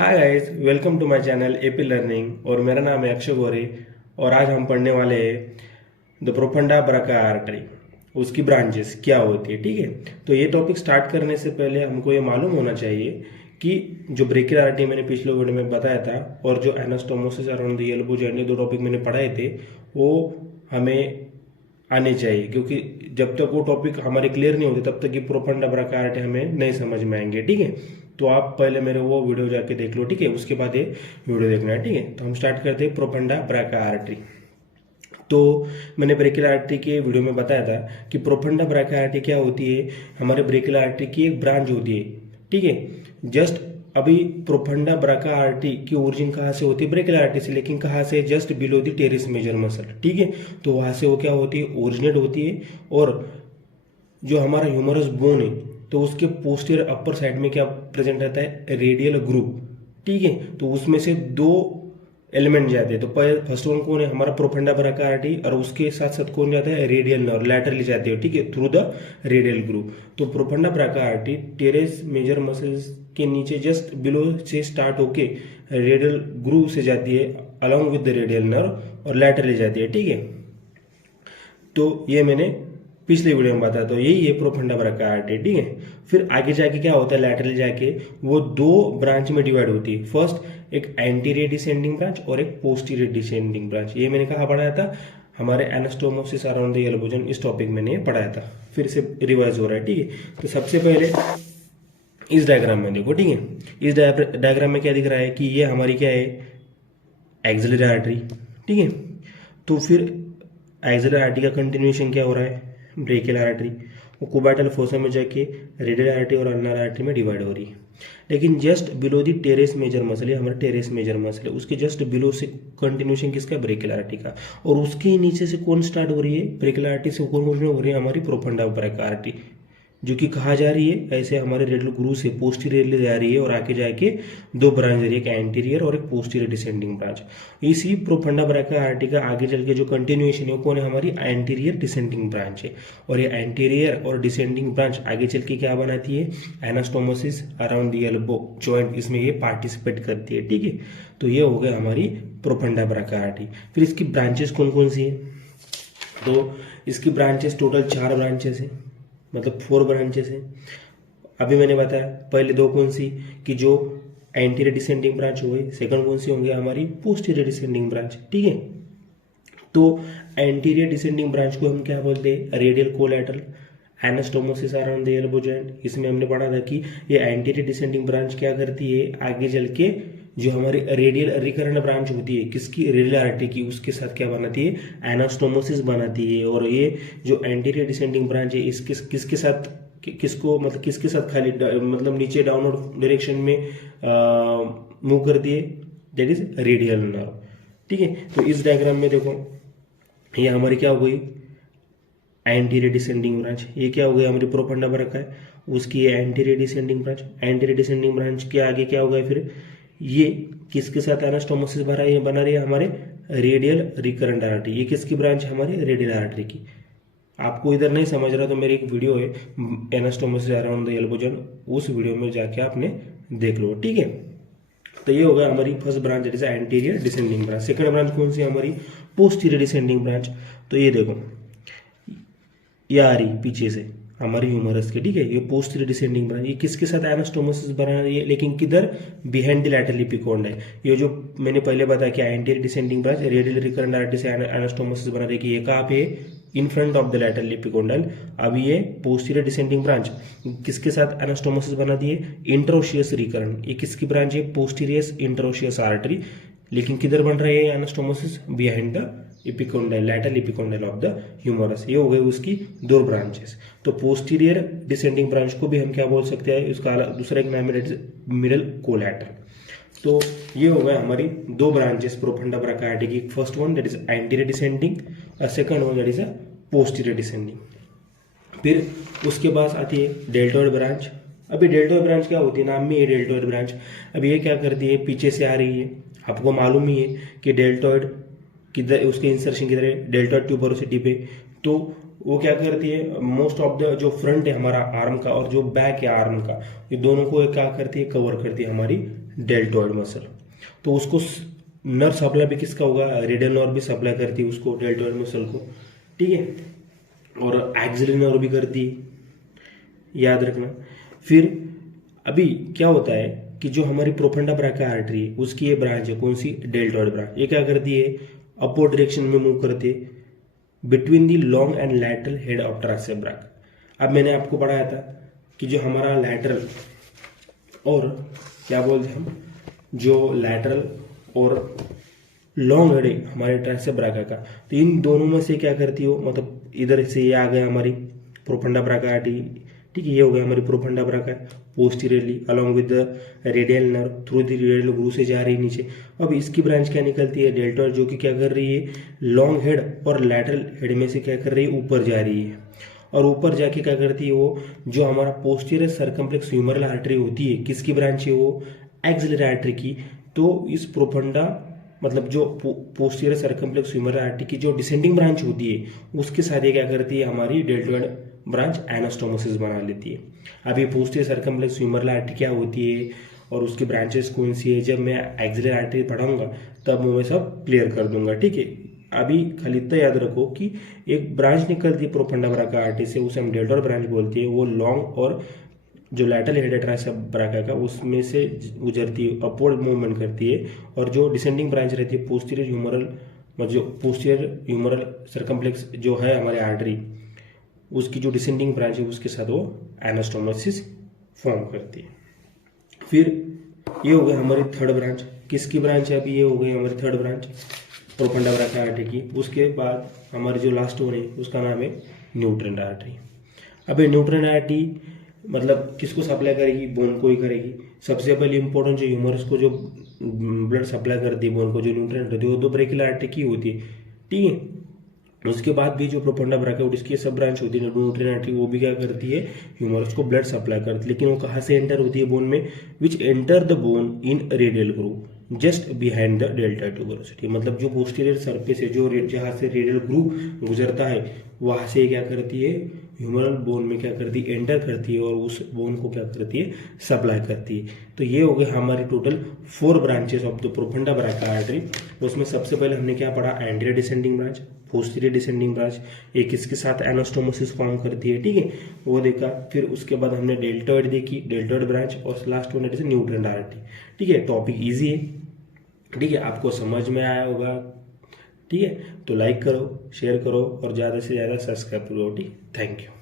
Hi guys, welcome to my channel AP learning और मेरा नाम है अक्षय गोरे। और आज हम पढ़ने वाले हैं द प्रोफंडा ब्राका आर्टरी, उसकी ब्रांचेस क्या होती है। ठीक है, तो ये टॉपिक स्टार्ट करने से पहले हमको ये मालूम होना चाहिए कि जो ब्रेकियल आर्टरी मैंने पिछले वीडियो में बताया था और जो anastomosis around the elbow joint, दो टॉपिक मैंने पढ़ाए थे, वो हमें आने चाहिए, क्योंकि जब तक वो टॉपिक हमारे क्लियर नहीं होते तब तक ये प्रोफंडा ब्राका आर्टरी हमें नहीं समझ में आएंगे। ठीक है, तो आप पहले मेरे वो वीडियो जाके देख लो। ठीक है, उसके बाद ये वीडियो देखना है। ठीक है, तो हम स्टार्ट करते हैं प्रोफंडा ब्राका आर्टरी। तो मैंने ब्रेकियल आर्टरी के वीडियो में बताया था कि प्रोफंडा ब्राका आर्टरी क्या होती है। हमारे ब्रेकियल आर्टरी की एक ब्रांच होती है। ठीक है, जस्ट अभी प्रोफंडा ब्राका आर्टरी की ओरिजिन कहाँ से होती है? ब्रेकियल आर्टरी से, लेकिन कहाँ से? Just below the teres major muscle. ठीक है, तो वहां से वो क्या होती है? ओरिजिनेट होती है। और जो हमारा ह्यूमरस बोन है, तो उसके पोस्टीरियर अपर साइड में क्या प्रेजेंट रहता है? Radial groove. ठीक है, तो उसमें से दो एलिमेंट जाते हैं। तो फर्स्ट वन कौन है? हमारा प्रोफंडा ब्राका आर्टरी, और उसके साथ साथ कौन जाता है? रेडियल नर्व, लैटरली जाते हैं। ठीक है, थ्रू द रेडियल ग्रूव। तो profunda brachii artery teres major muscles के नीचे जस्ट बिलो से स्टार्ट होके रेडियल ग्रूव से जाती है along with the radial nerve और लैटरली जाती है। ठीक है, तो ये मैंने पिछले वीडियो में बताया, तो यही है प्रोफंडा ब्राका आर्टरी। ठीक है, फिर आगे जाके क्या होता है? लैटरली जाके वो दो ब्रांच में डिवाइड होती है। फर्स्ट एक एंटीरियर डिसेंडिंग ब्रांच और एक पोस्टीरियर डिसेंडिंग ब्रांच। ये मैंने कहा पढ़ाया था? हमारे anastomosis around the elbow joint, इस टॉपिक में ये पढ़ाया था, फिर से रिवाइज हो रहा है। ठीक है, तो सबसे पहले इस डायग्राम में देखो। ठीक है, इस डायग्राम में क्या दिख रहा है कि ये हमारी क्या है? Axillary artery. ठीक है, तो फिर एक्सिलरी आर्टरी का कंटिन्यूएशन क्या हो रहा है? Brachial artery. वो कुबाटल फोसा में जाके रेडियल आर्टरी और अल्नर आर्टरी में डिवाइड हो रही है। लेकिन just below the teres major muscle है, हमारा टेरेस मेजर मसल है, उसके जस्ट बिलो से कंटिन्यूएशन किसका? ब्रेकियल आर्टरी का। और उसके नीचे से कौन स्टार्ट हो रही है? ब्रेकियल आर्टरी से कौन हो रही है? हमारी प्रोफंडा ब्राका आर्टरी, जो कि कहा जा रही है? ऐसे हमारे रेडियल ग्रूव से पोस्टीरियरली जा रही है और आके जाके दो ब्रांच दे रही है, एक एंटीरियर और एक पोस्टीरियर डिसेंडिंग ब्रांच। इसी प्रोफंडा ब्राका आर्टरी का आगे चल के जो कंटिन्यूएशन है वो कौन है? हमारी एंटीरियर डिसेंडिंग ब्रांच है। और ये एंटीरियर और डिसेंडिंग ब्रांच आगे चल के क्या बनाती है? Anastomosis around the elbow joint, इसमें ये पार्टिसिपेट करती है। ठीक है, तो ये हो गया हमारी प्रोफंडा ब्राका आर्टरी। फिर इसकी ब्रांचेस कौन कौन सी है? तो इसकी ब्रांचेस टोटल 4 ब्रांचेस है, मतलब 4 ब्रांचेस हैं। अभी मैंने बताया पहले दो कौन सी, कि जो एंटीरियर डिसेंडिंग ब्रांच हो गई, सेकंड कौन सी होंगी? हमारी पोस्टीरियर डिसेंडिंग ब्रांच। ठीक है, तो एंटीरियर डिसेंडिंग ब्रांच को हम क्या बोलते हैं? Radial collateral. Anastomosis around the elbow joint, इसमें हमने पढ़ा था कि ये एंटीरियर डिसेंडिंग ब्रांच क्या करती है? आगे चल के जो हमारी रेडियल रिकरेंट ब्रांच होती है किसकी? रेडियल आर्टरी की, उसके साथ क्या बनाती है? एनास्टोमोसिस बनाती है। और ये जो एंटीरियर डिसेंडिंग ब्रांच है इसके किसके साथ, किसको मतलब किसके साथ खाली मतलब नीचे डाउनवर्ड डायरेक्शन में मूव करती है? That is radial nerve. ठीक है, तो इस डायग्राम में देखो, ये हमारी क्या हो गई? Anterior descending branch. ये क्या हो गया? हमारी प्रोफंडा ब्राका है, उसकी ये anterior descending branch. Anterior descending branch के आगे क्या होगा? फिर ये किसके साथ एनास्टोमोसिस बना रही है? हमारे रेडियल रिकरेंट आर्टरी। ये किसकी ब्रांच है? हमारे रेडियल आर्टरी की। आपको इधर नहीं समझ रहा तो मेरी एक वीडियो है anastomosis around the elbow joint, उस वीडियो में जाके आपने देख लो। ठीक है, तो ये होगा हमारी first branch, that is anterior descending branch. Second branch कौन सी? हमारी पोस्टीरियर डिसेंडिंग ब्रांच। तो ये देखो, ये आ रही पीछे से हमारी ह्यूमरस के। ठीक है, ये पोस्टीरियर डिसेंडिंग ब्रांच, ये किसके साथ एनास्टोमोसिस बना रही है? लेकिन किधर? Behind the lateral epicondyle. ये जो मैंने पहले बताया कि anterior descending branch radial recurrent artery से एनास्टोमोसिस बना रही है, ये कहाँ पे? In front of the lateral epicondyle. अब ये पोस्टीरियर डिसेंडिंग ब्रांच किसके साथ एनास्टोमोसिस बनाती है? Interosseous recurrent. ये किसकी ब्रांच है? Posterior interosseous artery. लेकिन किधर बन रही है anastomosis? Behind the epicondyle, lateral epicondyle of the humerus. ये हो गई उसकी दो ब्रांचेस। तो पोस्टीरियर डिसेंडिंग ब्रांच को भी हम क्या बोल सकते हैं? उसका दूसरा एक नाम है मिडल कोलैटरल। तो ये हो गया हमारी दो ब्रांचेस प्रोफंडा ब्राका आर्टरी की। First one that is anterior descending और second one that is posterior descending. फिर उसके बाद आती है डेल्टोइड ब्रांच। अभी डेल्टोइड ब्रांच क्या होती है? नाम में ये डेल्टोइड ब्रांच। अब ये क्या करती है? पीछे से आ रही है। आपको मालूम ही है कि डेल्टोइड किधर, उसके इंसर्शन किधर है? डेल्टोइड ट्यूबरोसिटी पे। तो वो क्या करती है, मोस्ट ऑफ द जो फ्रंट है हमारा आर्म का और जो बैक है आर्म का, ये दोनों को क्या करती है, कवर करती है हमारी डेल्टॉइड मसल। तो उसको नर्व सप्लाई भी किसका होगा, रेडियल नर्व भी सप्लाई करती है उसको, डेल्टॉइड मसल को, ठीक है, और एक्सिलरी नर्व भी करती है, याद रखना। फिर अभी क्या होता है कि जो हमारी प्रोफंडा ब्राका आर्टरी है उसकी ये ब्रांच है, कौन सी, डेल्टॉइड ब्रांच। ये क्या करती है, अपवर्ड डायरेक्शन में मूव करती है between the long and lateral head of tricep branch. अब मैंने आपको पढ़ाया था कि जो हमारा लैटरल और क्या बोलते हैं हम, जो लैटरल और लॉन्ग हेड है हमारे ट्राइसेप ब्राका का, तो इन दोनों में से क्या करती हो, मतलब इधर से ये आ गया हमारी प्रोफंडा ब्राका आर्टरी, ठीक है, ये हो गया हमारी profunda BRCA posteriorly along with the radial nerve through the radial groove से जा रही है नीचे। अब इसकी ब्रांच क्या निकलती है, डेल्टॉइड, जो कि क्या कर रही है, लॉन्ग हेड और लैटरल हेड में से क्या कर रही है, ऊपर जा रही है, और ऊपर जाके क्या करती है वो, जो हमारा पोस्टीरियर सर्कम्फ्लेक्स ह्यूमरल आर्टरी होती है, किसकी ब्रांच है वो, एक्सिलरी आर्टरी की। तो इस प्रोफंडा मतलब जो पोस्टीरियर सर्कम्फ्लेक्स ह्यूमरल आर्टरी की जो डिसेंडिंग ब्रांच होती है उसके साथ ये क्या करती है, हमारी डेल्टॉइड ब्रांच एनास्टोमोसिस बना लेती है। अभी पोस्टीरियर सर्कम्फ्लेक्स ह्यूमरल आर्टरी क्या होती है और उसकी ब्रांचेस कौन सी है, जब मैं एक्सिलरी आर्टरी पढ़ाऊंगा तब मैं सब क्लियर कर दूंगा, ठीक है। अभी खाली इतना याद रखो कि एक ब्रांच निकलती है प्रोफंडा ब्राका आर्टरी से, उसे हम डेल्टॉइड ब्रांच बोलते हैं, वो लॉन्ग और जो लैटरल हेड है ट्राइसेप ब्राका का उसमें से गुजरती है, अपवर्ड मूवमेंट करती है, और जो डिसेंडिंग ब्रांच रहती है पोस्टीरियर ह्यूमरल, जो पोस्टीरियर ह्यूमरल सर्कम्फ्लेक्स जो है हमारे आर्टरी, उसकी जो डिसेंडिंग ब्रांच है उसके साथ वो एनास्टोमोसिस फॉर्म करती है। फिर ये हो गई हमारी थर्ड ब्रांच, किसकी ब्रांच है, अभी ये हो गई हमारी third branch profunda brachii artery की। उसके बाद हमारी जो लास्ट वन है उसका नाम है न्यूट्रेंट आर्टरी। अब ये न्यूट्रेंट आर्टरी मतलब किसको सप्लाई करेगी, बोन को ही करेगी। सबसे पहले इंपॉर्टेंट जो ह्यूमरस को जो ब्लड सप्लाई करती है बोन को, जो न्यूट्रेंट होती है, वो दो ब्रेकियल आर्टरी की होती है, ठीक है। उसके बाद भी जो प्रोफंडा ब्राका उसकी सब ब्रांच होती है न्यूट्रेंट आर्टरी, वो भी क्या करती है, ह्यूमरस को ब्लड सप्लाई करती है, लेकिन वो कहाँ से एंटर होती है, बोन में, विच enter the bone in radial groove just behind the delta tuberosity. मतलब जो पोस्टीरियर सरफेस है, जो जहाँ से रेडियल ग्रूव गुजरता है, वहां से क्या करती है, ह्यूमरल बोन में क्या करती है, एंटर करती है और उस बोन को क्या करती है, सप्लाई करती है। तो ये हो गए हमारी total 4 branches of the profunda brachii artery. उसमें सबसे पहले हमने क्या पढ़ा, anterior descending branch, posterior descending branch, एक इसके साथ एनास्टोमोसिस फॉर्म करती है, ठीक है, वो देखा। फिर उसके बाद हमने डेल्टॉइड देखी, डेल्टॉइड ब्रांच, और लास्ट वन है न्यूट्रेंट आर्टरी, ठीक है। टॉपिक इजी है, ठीक है, आपको समझ में आया होगा, ठीक है। तो लाइक करो, शेयर करो और ज़्यादा से ज़्यादा सब्सक्राइब करो, ठीक, थैंक यू।